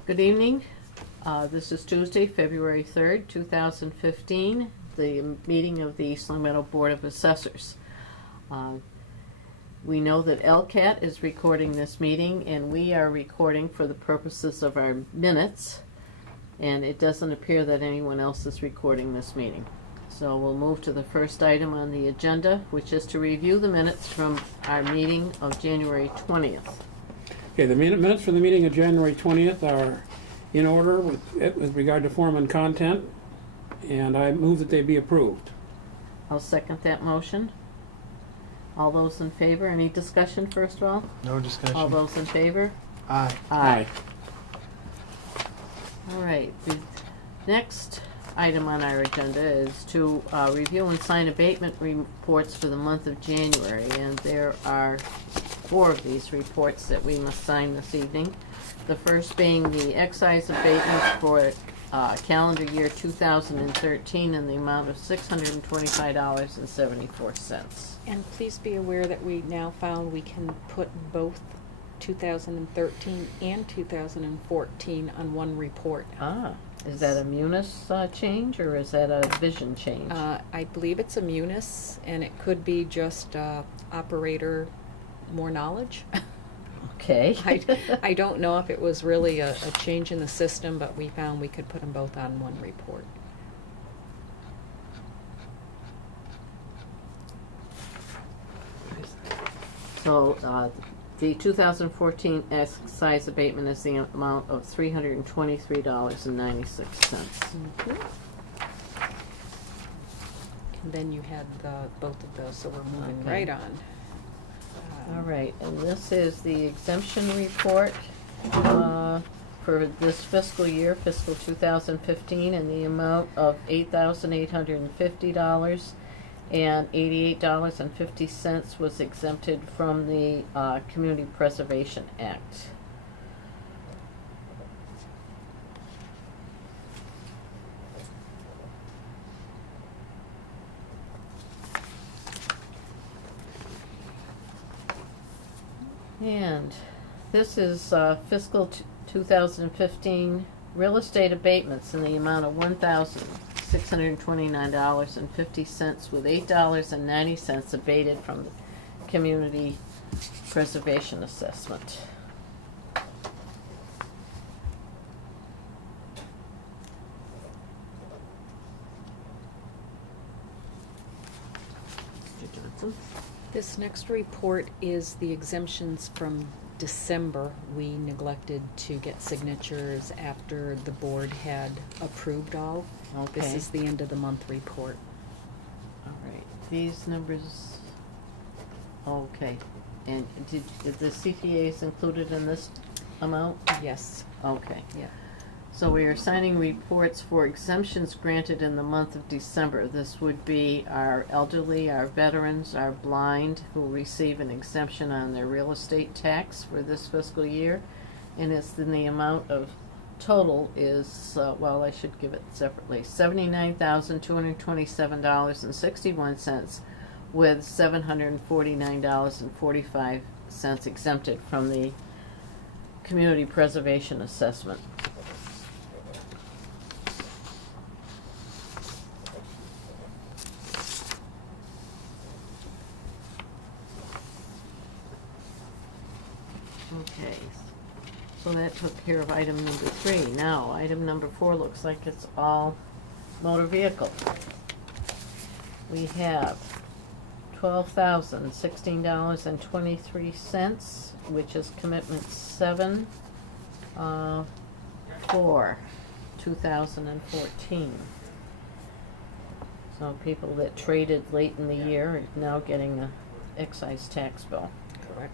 Good evening. This is Tuesday, February 3rd, 2015, the meeting of the East Long Meadow Board of Assessors. We know that LCAT is recording this meeting, and we are recording for the purposes of our minutes, and it doesn't appear that anyone else is recording this meeting. So we'll move to the first item on the agenda, which is to review the minutes from our meeting of January 20th. Okay, the minutes for the meeting of January 20th are in order with regard to form and content, and I move that they be approved. I'll second that motion. All those in favor? Any discussion first of all? No discussion. All those in favor? Aye. Aye. All right. The next item on our agenda is to review and sign abatement reports for the month of January, and there are 4 of these reports that we must sign this evening. The first being the excise abatements for calendar year 2013 in the amount of $625.74. And please be aware that we now found we can put both 2013 and 2014 on one report. Ah, is that a Munis change, or is that a Vision change? I believe it's a Munis, and it could be just operator more knowledge. Okay. I don't know if it was really a change in the system, but we found we could put them both on one report. So the 2014 excise abatement is the amount of $323.96. Mm-hmm. And then you had both of those, so we're moving Okay. right on. All right, and this is the exemption report for this fiscal year, fiscal 2015, in the amount of $8,850, and $88.50 was exempted from the Community Preservation Act. And this is fiscal 2015 real estate abatements in the amount of $1,629.50, with $8.90 abated from the Community Preservation Assessment. Mr. Johnson? This next report is the exemptions from December. We neglected to get signatures after the board had approved all. Okay. This is the end of the month report. All right, these numbers, okay. And did the CPAs included in this amount? Yes. Okay. Yeah. So we are signing reports for exemptions granted in the month of December. This would be our elderly, our veterans, our blind, who receive an exemption on their real estate tax for this fiscal year. And it's in the amount of total is, well, I should give it separately, $79,227.61, with $749.45 exempted from the Community Preservation Assessment. Okay, so that took care of item number 3. Now, item number 4 looks like it's all motor vehicle. We have $12,016.23, which is commitment 7 for 2014. So people that traded late in the year are now getting an excise tax bill. Correct.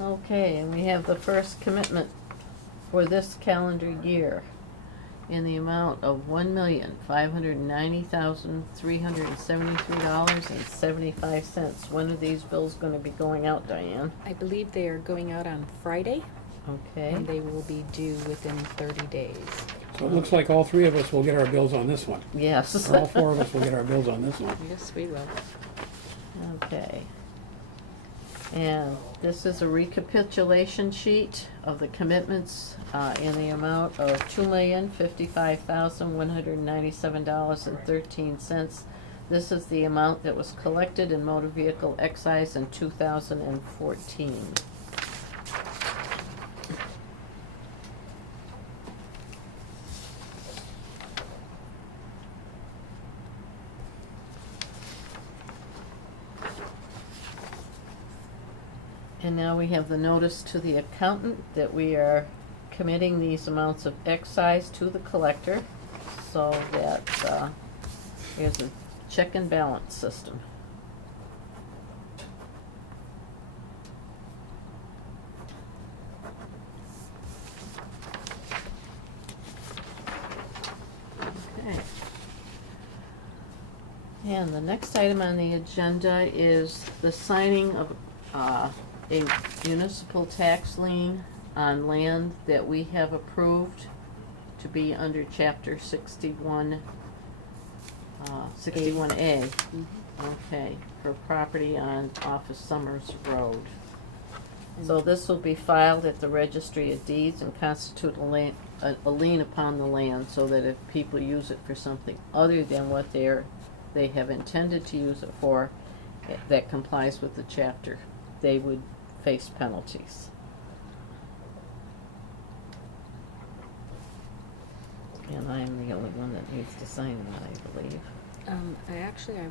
Okay, and we have the first commitment for this calendar year in the amount of $1,590,373.75. When are these bills going to be going out, Diane? I believe they are going out on Friday, Okay. and they will be due within 30 days. So it looks like all 3 of us will get our bills on this one. Yes. Or all 4 of us will get our bills on this one. Yes, we will. Okay. And this is a recapitulation sheet of the commitments in the amount of $2,055,197.13. This is the amount that was collected in motor vehicle excise in 2014. And now we have the notice to the accountant that we are committing these amounts of excise to the collector so that there's a check and balance system. Okay. And the next item on the agenda is the signing of a municipal tax lien on land that we have approved to be under chapter 61A. Okay, for property on Office Summers Road. So this will be filed at the Registry of Deeds and constitute a lien upon the land, so that if people use it for something other than what they have intended to use it for, that complies with the chapter, they would face penalties. And I'm the only one that needs to sign that, I believe. I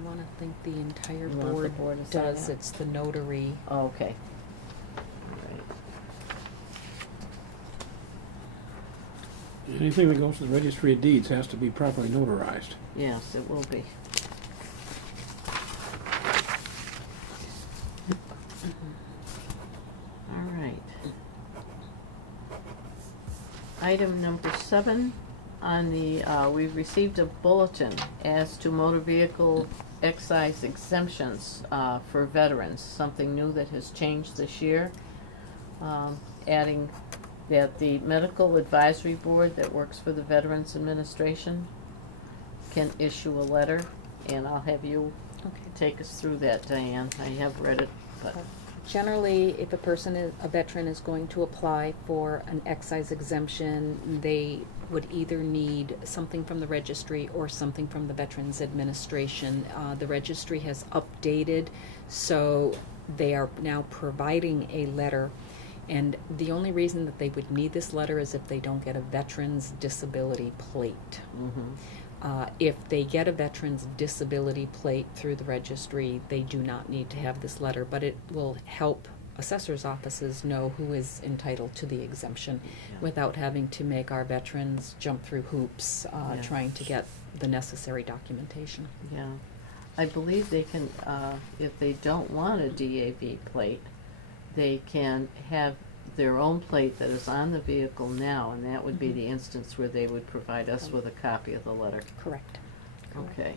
wanna think the entire You want the board board to sign does, that? it's the notary. Oh, okay. All right. Anything that goes to the Registry of Deeds has to be properly notarized. Yes, it will be. All right. Item number 7 on the, we've received a bulletin as to motor vehicle excise exemptions for veterans, something new that has changed this year. Adding that the Medical Advisory Board that works for the Veterans Administration can issue a letter, and I'll have you take us through that, Diane. I have read it, but. Generally, if a veteran is going to apply for an excise exemption, they would either need something from the registry or something from the Veterans Administration. The registry has updated, so they are now providing a letter. And the only reason that they would need this letter is if they don't get a veteran's disability plate. Mm-hmm. If they get a veteran's disability plate through the registry, they do not need to have this letter, but it will help assessors' offices know who is entitled to the exemption without having to make our veterans jump through hoops trying to get the necessary documentation. Yeah, I believe they can, if they don't want a DAV plate, they can have their own plate that is on the vehicle now, and that would be the instance where they would provide us with a copy of the letter. Correct. Okay.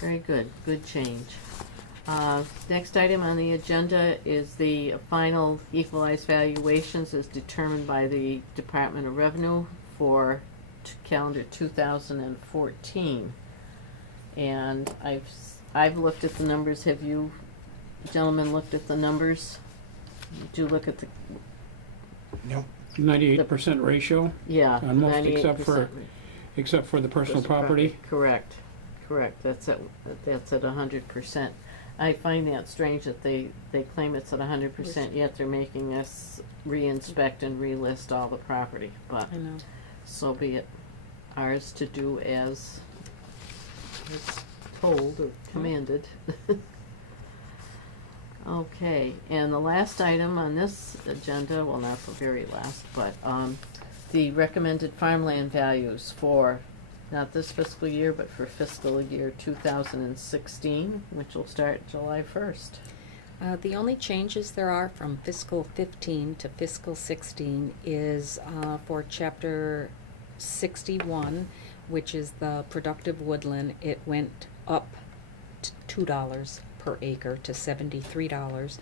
Very good. Good change. Next item on the agenda is the final equalized valuations as determined by the Department of Revenue for calendar 2014. And I've looked at the numbers. Have you gentlemen looked at the numbers? Did you look at the? Nope. 98% ratio Yeah. on most 98%. except for the personal property. Correct. That's at 100%. I find that strange that they claim it's at 100%, yet they're making us re-inspect and relist all the property. But I know. so be it. Ours to do as it's told or commanded. Okay, and the last item on this agenda, well, not the very last, but the recommended farmland values for not this fiscal year, but for fiscal year 2016, which will start July 1st. The only changes there are from fiscal 15 to fiscal 16 is for chapter 61, which is the productive woodland. It went up $2 per acre to $73.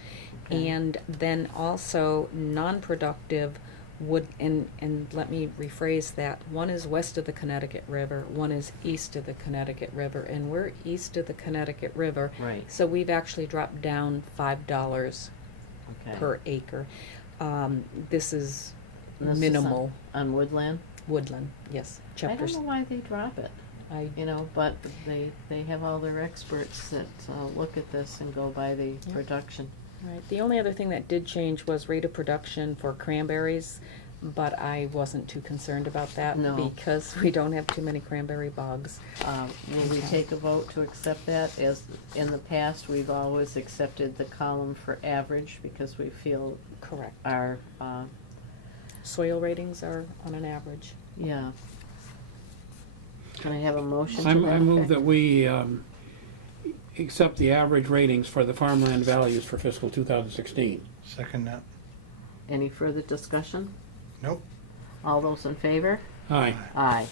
Okay. And then also non-productive and let me rephrase that, one is west of the Connecticut River, one is east of the Connecticut River, and we're east of the Connecticut River. Right. So we've actually dropped down $5 Okay. per acre. This is And this is minimal. on woodland? Woodland, yes, I chapter. don't know why they drop it, I you know, but they have all their experts that look at this and go by the Yeah. production. Right. The only other thing that did change was rate of production for cranberries, but I wasn't too concerned about that No. because we don't have too many cranberry bogs. Will we Okay. take a vote to accept that? As in the past, we've always accepted the column for average because we feel Correct. our, Soil ratings are on an average. yeah. Can I have a motion to I that move effect? that we accept the average ratings for the farmland values for fiscal 2016. Second that. Any further discussion? Nope. All those in favor? Aye. Aye.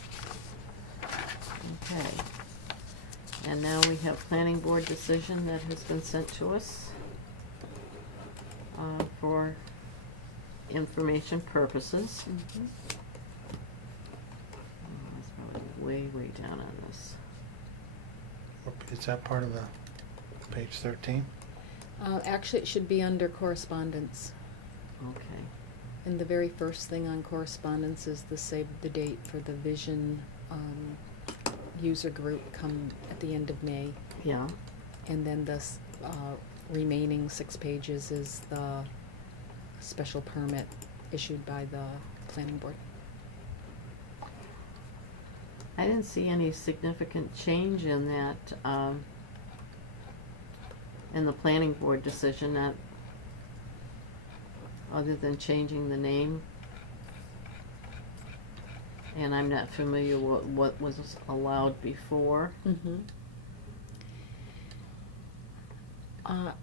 Okay. And now we have planning board decision that has been sent to us for information purposes. Mm-hmm. It's probably way down on this. Is that part of the page 13? Actually, it should be under correspondence. Okay. And the very first thing on correspondence is the save the date for the vision user group come at the end of May. Yeah. And then the remaining 6 pages is the special permit issued by the planning board. I didn't see any significant change in that, in the planning board decision, not other than changing the name. And I'm not familiar what was allowed before. Mm-hmm.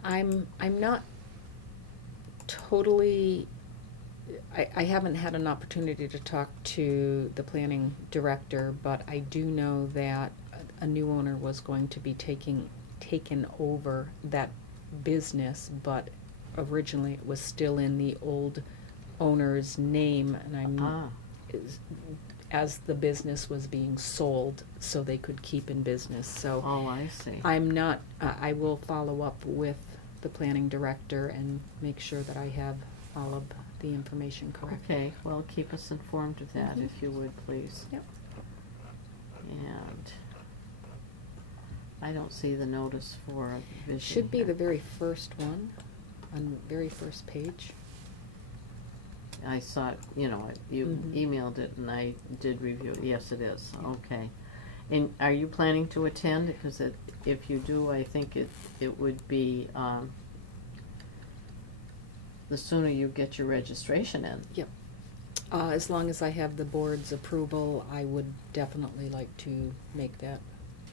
I'm not totally, I haven't had an opportunity to talk to the planning director, but I do know that a new owner was going to be taken over that business, but originally it was still in the old owner's name, and as the business was being sold, so they could keep in business. So Oh, I see. I'm not, I will follow up with the planning director and make sure that I have all of the information correct. Okay, well, keep us informed of that, Mhm. if you would, please. Yep. And I don't see the notice for a vision. Should be here. the very first one, on the very first page. I saw it, you know, you Mhm. emailed it and I did review it. Yes, it is. Okay. And are you planning to attend? Because if you do, I think it would be, the sooner you get your registration in. Yep. As long as I have the board's approval, I would definitely like to make that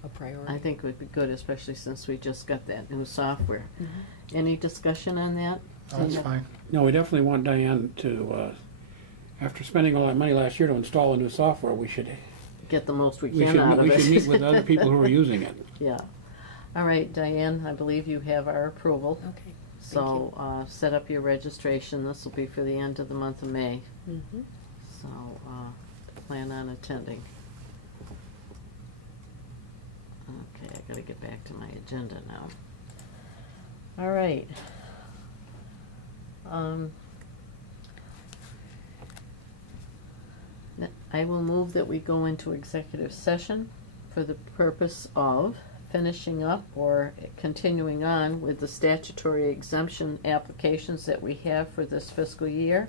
a priority. I think it would be good, especially since we just got that new software. Mhm. Any discussion on that? Oh, that's fine. No, we definitely want Diane to, after spending all that money last year to install a new software, we should Get the most we we can should out of we it. should meet with other people who are using it. Yeah. All right, Diane, I believe you have our approval. Okay. So, set up your registration. This will be for the end of the month of May. Mm-hmm. So, plan on attending. Okay, I gotta get back to my agenda now. All right. I will move that we go into executive session for the purpose of finishing up or continuing on with the statutory exemption applications that we have for this fiscal year,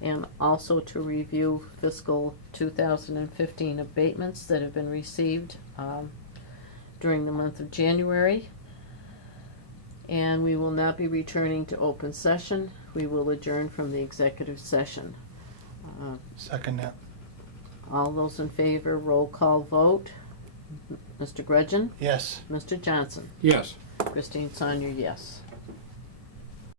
and also to review fiscal 2015 abatements that have been received during the month of January. And we will not be returning to open session. We will adjourn from the executive session. Second that. All those in favor, roll call vote. Mr. Gretchen? Yes. Mr. Johnson? Yes. Christine Sonia, yes.